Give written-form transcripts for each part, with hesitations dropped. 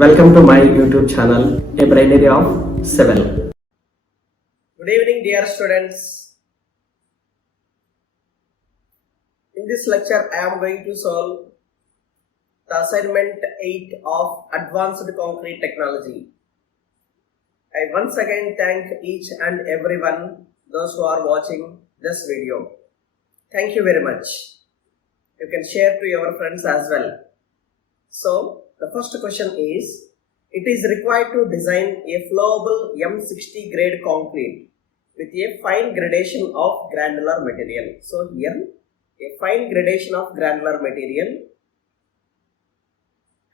Welcome to my YouTube channel, A Binary of 7. Good evening, dear students. In this lecture, I am going to solve the assignment 8 of Advanced Concrete Technology. I once again thank each and everyone, those who are watching this video. Thank you very much. You can share to your friends as well. So, the first question is, it is required to design a flowable M60 grade concrete with a fine gradation of granular material. So, here a fine gradation of granular material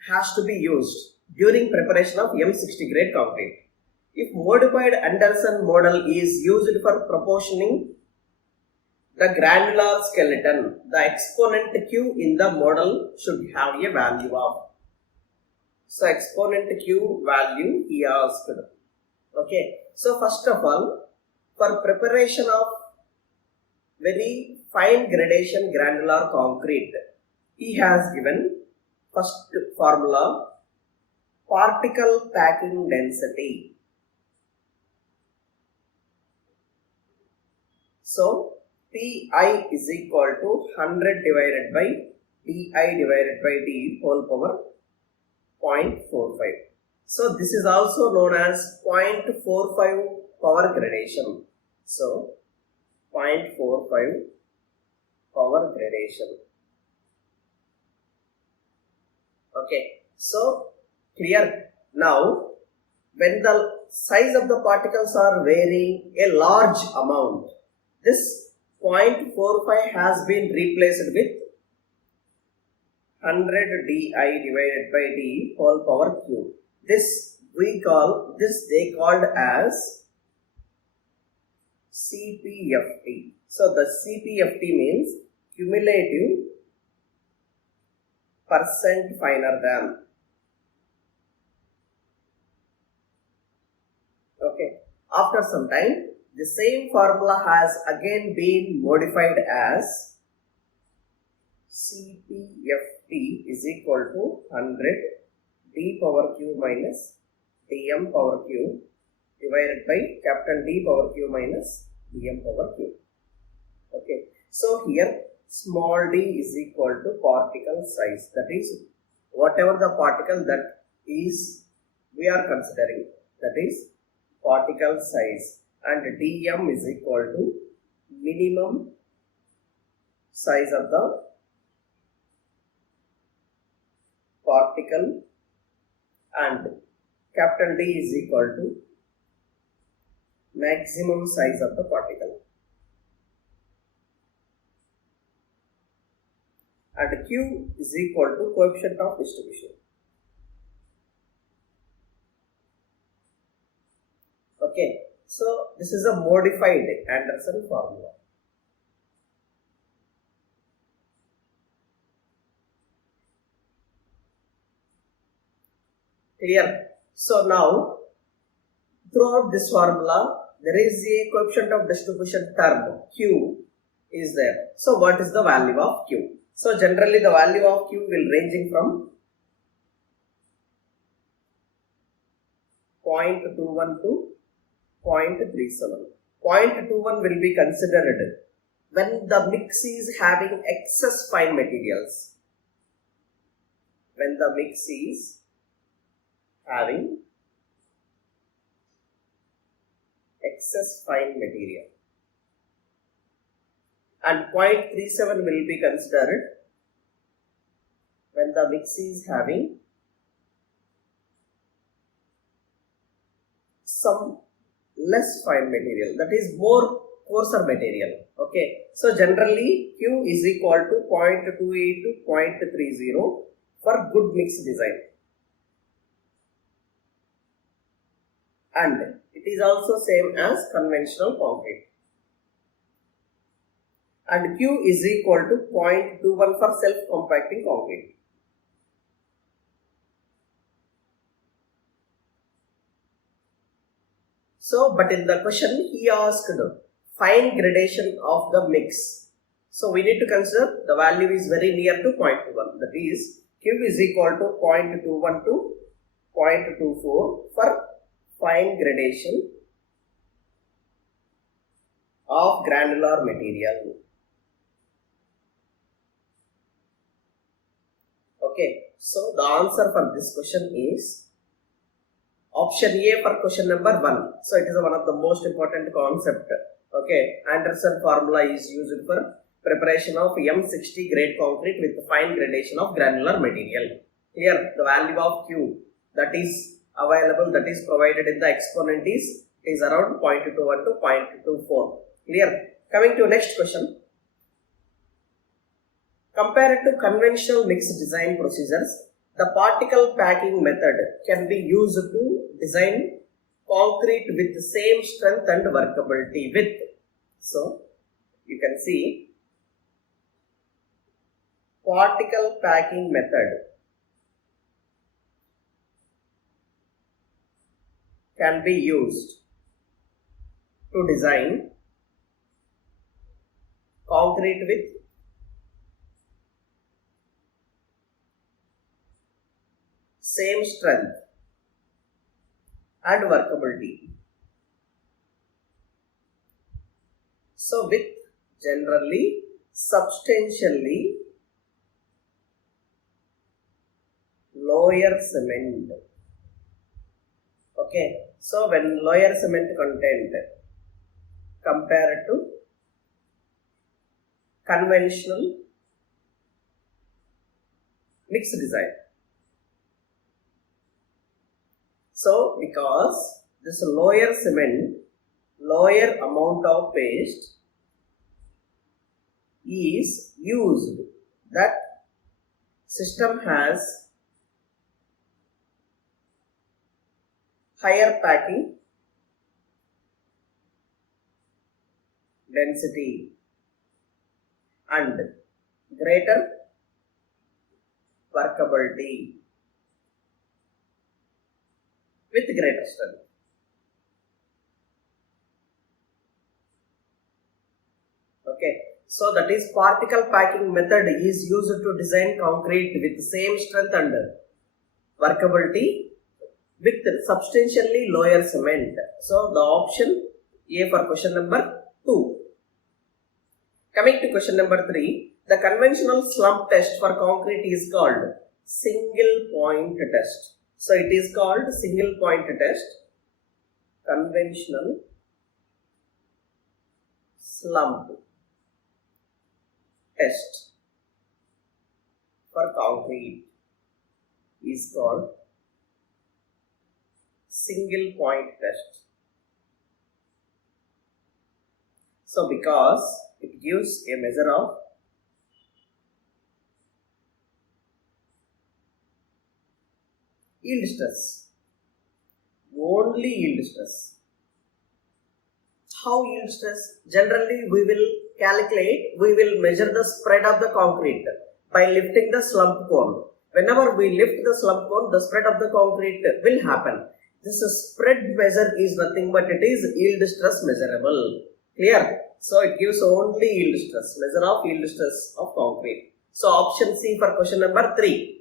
has to be used during preparation of M60 grade concrete. If modified Anderson model is used for proportioning the granular skeleton, the exponent Q in the model should have a value of. So, exponent Q value he asked. Okay. So, first of all, for preparation of very fine gradation granular concrete, he has given first formula, particle packing density. So, Pi is equal to 100 divided by Di divided by D whole power 0.45. So, this is also known as 0.45 power gradation. So, 0.45 power gradation. Okay. So, clear. Now, when the size of the particles are varying a large amount, this 0.45 has been replaced with 100 Di divided by D whole power Q. This they called as CPFT. So the CPFT means cumulative percent finer than. Okay. After some time, the same formula has again been modified as CPFT is equal to 100 D power Q minus Dm power Q divided by capital D power Q minus Dm power Q. Okay. So here small d is equal to particle size. That is whatever the particle that is we are considering, that is particle size, and Dm is equal to minimum size of the particle, and capital D is equal to maximum size of the particle, and Q is equal to coefficient of distribution. Okay, so this is a modified Anderson formula. Clear? So now, throughout this formula, there is a coefficient of distribution term Q is there. So what is the value of Q? So generally the value of Q will ranging from 0.21 to 0.37. 0.21 will be considered when the mix is having excess fine materials. When the mix is having excess fine material, and 0.37 will be considered when the mix is having some less fine material, that is more coarser material. Okay, so generally Q is equal to 0.28 to 0.30 for good mix design, and it is also same as conventional concrete, and Q is equal to 0.21 for self-compacting concrete. So, but in the question he asked fine gradation of the mix. So, we need to consider the value is very near to 0.21, that is Q is equal to 0.21 to 0.24 for fine gradation of granular material. Okay, so the answer for this question is option A for question number 1. So it is one of the most important concept. Okay, Anderson formula is used for preparation of M60 grade concrete with fine gradation of granular material. Here the value of Q that is available, that is provided in the exponent is around 0.21 to 0.24. Clear? Coming to next question. Compared to conventional mixed design procedures, the particle packing method can be used to design concrete with the same strength and workability with. So, you can see particle packing method can be used to design concrete with same strength and workability. So with generally substantially lower cement. Okay, so when lower cement content compared to conventional mixed design. So because this lower cement, lower amount of paste is used, that system has higher packing density and greater workability with greater strength. Okay, so that is particle packing method is used to design concrete with same strength and workability with substantially lower cement. So the option A for question number 2. Coming to question number 3, the conventional slump test for concrete is called single point test. So it is called single point test, conventional slump test for concrete is called single point test. So because it gives a measure of yield stress, only yield stress. How yield stress? Generally we will measure the spread of the concrete by lifting the slump cone. Whenever we lift the slump cone, the spread of the concrete will happen. This spread measure is nothing but it is yield stress measurable. Clear? So it gives only yield stress, measure of yield stress of concrete. So option C for question number 3.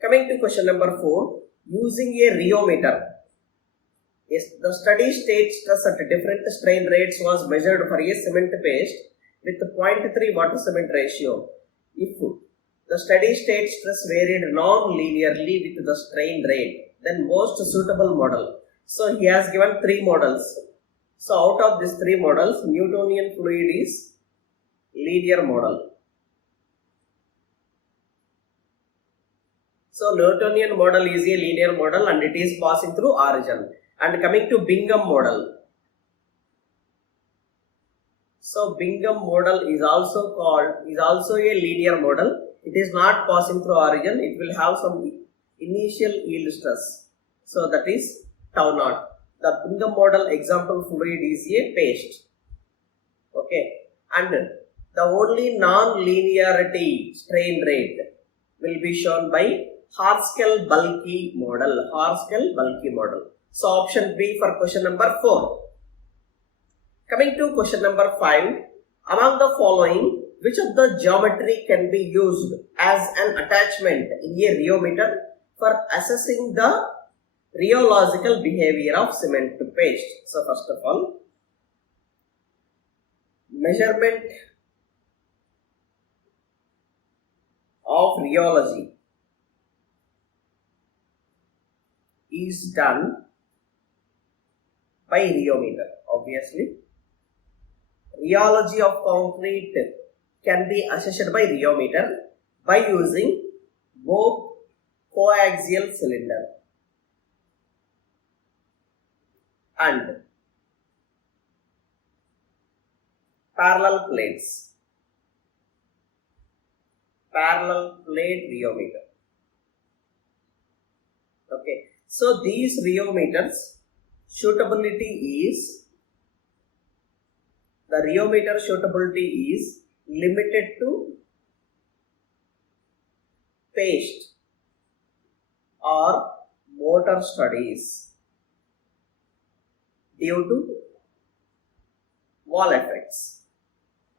Coming to question number 4, using a rheometer. Yes, the steady state stress at different strain rates was measured for a cement paste with 0.3 water cement ratio. If the steady state stress varied non-linearly with the strain rate, then most suitable model. So he has given 3 models. So out of these 3 models, Newtonian fluid is linear model. So Newtonian model is a linear model and it is passing through origin. And coming to Bingham model. So Bingham model is also a linear model. It is not passing through origin. It will have some initial yield stress. So that is tau naught. The Bingham model example fluid is a paste. Okay. And the only non-linearity strain rate will be shown by Haskell bulky model. Haskell bulky model. So option B for question number 4. Coming to question number 5. Among the following, which of the geometry can be used as an attachment in a rheometer for assessing the rheological behavior of cement to paste. So first of all, measurement of rheology is done by rheometer. Obviously, rheology of concrete can be assessed by rheometer by using both coaxial cylinder and parallel plates, parallel plate rheometer. Okay, so these rheometers suitability is, the rheometer suitability is limited to paste or mortar studies due to wall effects.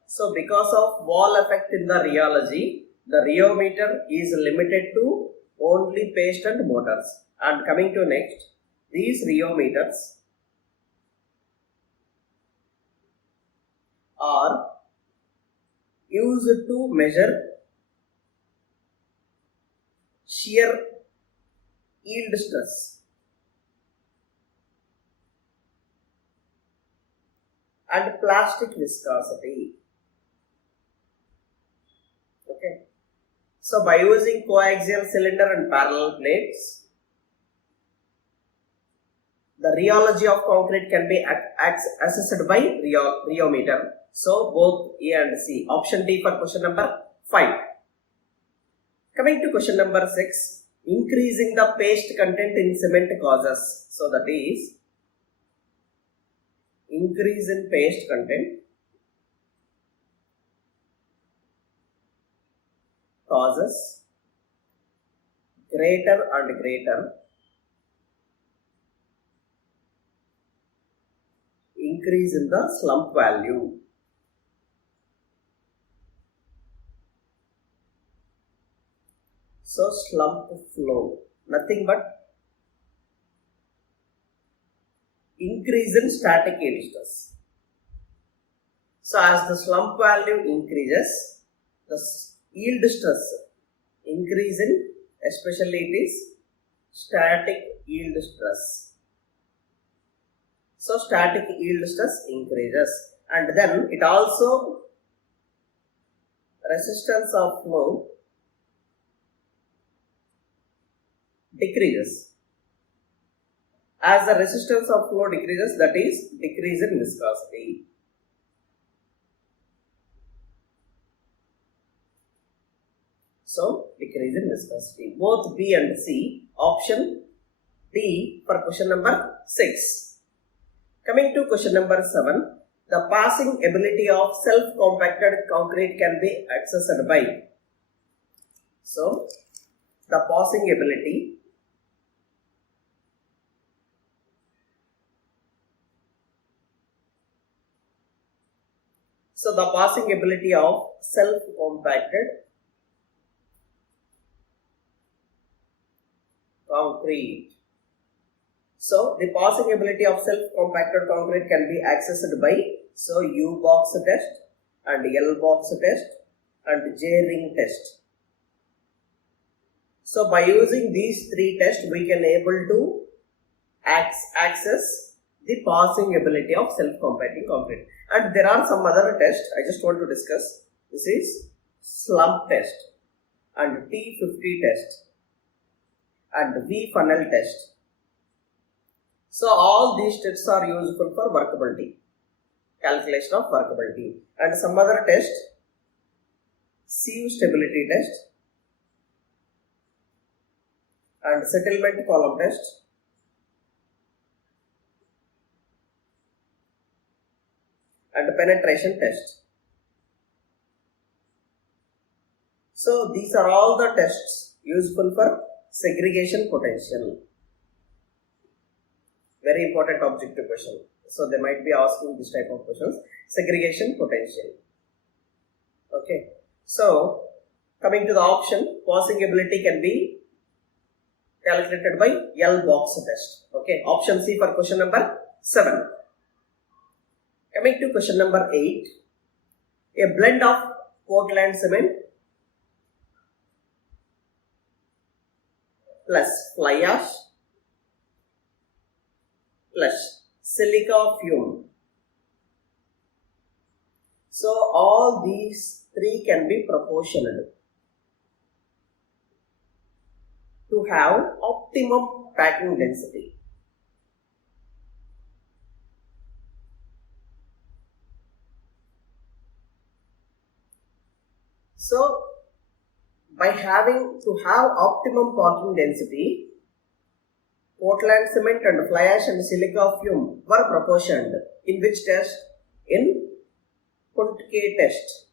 So because of wall effect in the rheology, the rheometer is limited to only paste and mortars. And coming to next, these rheometers are used to measure shear yield stress and plastic viscosity. Okay. So by using coaxial cylinder and parallel plates, the rheology of concrete can be assessed by rheometer. So both A and C. Option D for question number 5. Coming to question number 6. Increasing the paste content in cement causes. So that is, increase in paste content causes greater and greater increase in the slump value. So slump flow, nothing but increase in static yield stress. So as the slump value increases, the yield stress increase in, especially it is static yield stress. So static yield stress increases, and then it also resistance of flow decreases. As the resistance of flow decreases, that is decrease in viscosity. So decrease in viscosity. Both B and C. Option D for question number 6. Coming to question number 7. The passing ability of self-compacted concrete can be accessed by. So the passing ability of self-compacted concrete. So the passing ability of self-compacted concrete can be accessed by, so U-box test and L-box test and J-ring test. So by using these 3 tests, we can able to access the passing ability of self-compacting concrete. And there are some other tests I just want to discuss. This is slump test and T50 test and V funnel test. So all these tests are useful for workability, calculation of workability. And some other test, sieve stability test and settlement column test and penetration test. So these are all the tests useful for segregation potential. Very important objective question. So they might be asking this type of questions. Segregation potential. Okay. So coming to the option, passing ability can be calculated by L box test. Okay, option C for question number 7. Coming to question number 8, a blend of Portland cement plus fly ash plus silica fume. So all these three can be proportional to have optimum packing density. So by having to have optimum packing density, Portland cement and fly ash and silica fume were proportioned. In which test? In Puntke test.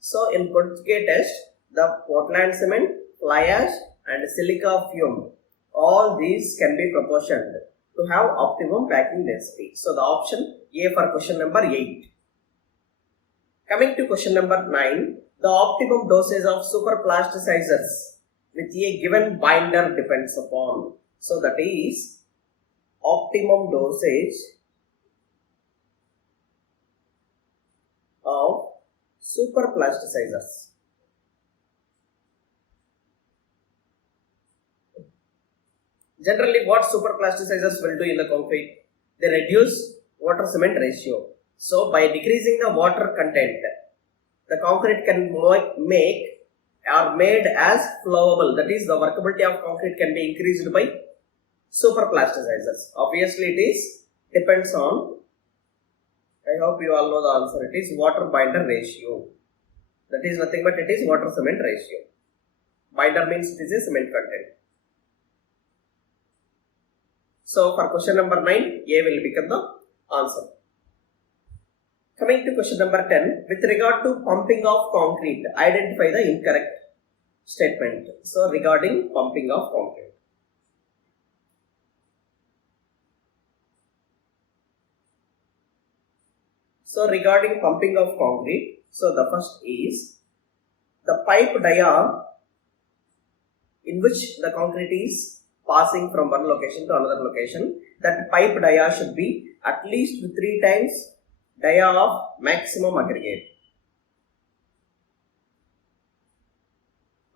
So in Puntke test, the Portland cement, fly ash and silica fume, all these can be proportioned to have optimum packing density. So the option A for question number 8. Coming to question number 9, the optimum dosage of superplasticizers with a given binder depends upon. So that is optimum dosage of superplasticizers. Generally, what superplasticizers will do in the concrete? They reduce water cement ratio. So by decreasing the water content, the concrete can make or made as flowable. That is, the workability of concrete can be increased by superplasticizers. Obviously, it depends on, I hope you all know the answer, it is water binder ratio. That is nothing but it is water cement ratio. Binder means it is a cement content. So for question number 9, A will become the answer. Coming to question number 10, with regard to pumping of concrete, identify the incorrect statement. So regarding pumping of concrete. So regarding pumping of concrete, so the first is the pipe dia in which the concrete is passing from one location to another location, that pipe dia should be at least 3 times dia of maximum aggregate.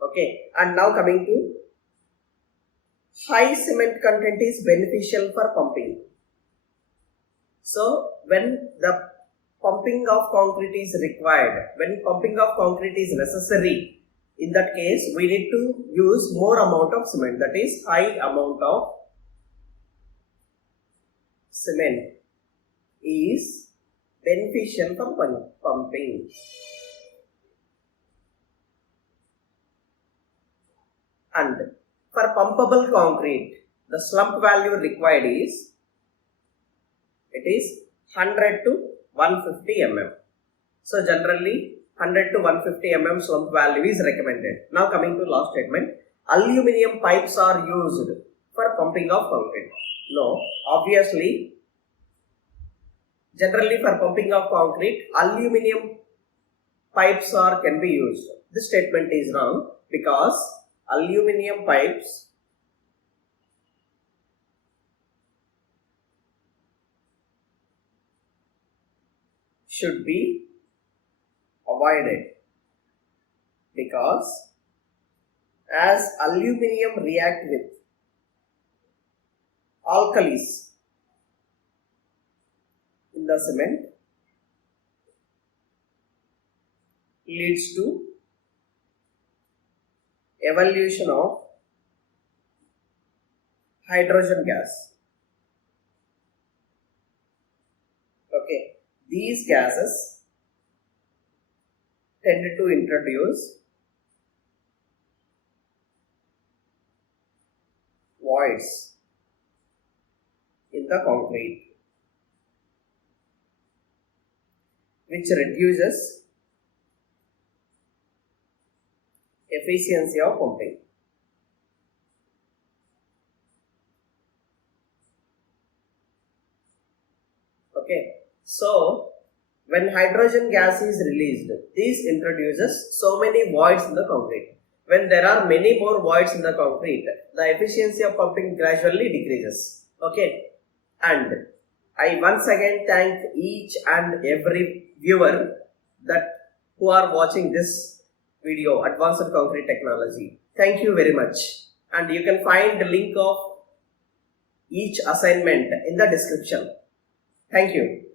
Okay, and now coming to high cement content is beneficial for pumping. So when the pumping of concrete is required, when pumping of concrete is necessary, in that case we need to use more amount of cement, that is high amount of cement is beneficial for pumping. And for pumpable concrete, the slump value required is, it is 100 to 150 mm. So generally 100 to 150 mm slump value is recommended. Now coming to last statement, aluminium pipes are used for pumping of concrete. No, obviously, generally for pumping of concrete, aluminium pipes can be used. This statement is wrong because aluminium pipes should be avoided, because as aluminium react with alkalis in the cement, leads to evolution of hydrogen gas. Okay, these gases tended to introduce voids in the concrete, which reduces efficiency of pumping. Okay, so when hydrogen gas is released, this introduces so many voids in the concrete. when there are many more voids in the concrete, the efficiency of pumping gradually decreases. Okay, and I once again thank each and every viewer that who are watching this video, Advanced Concrete Technology. Thank you very much. And you can find the link of each assignment in the description. Thank you.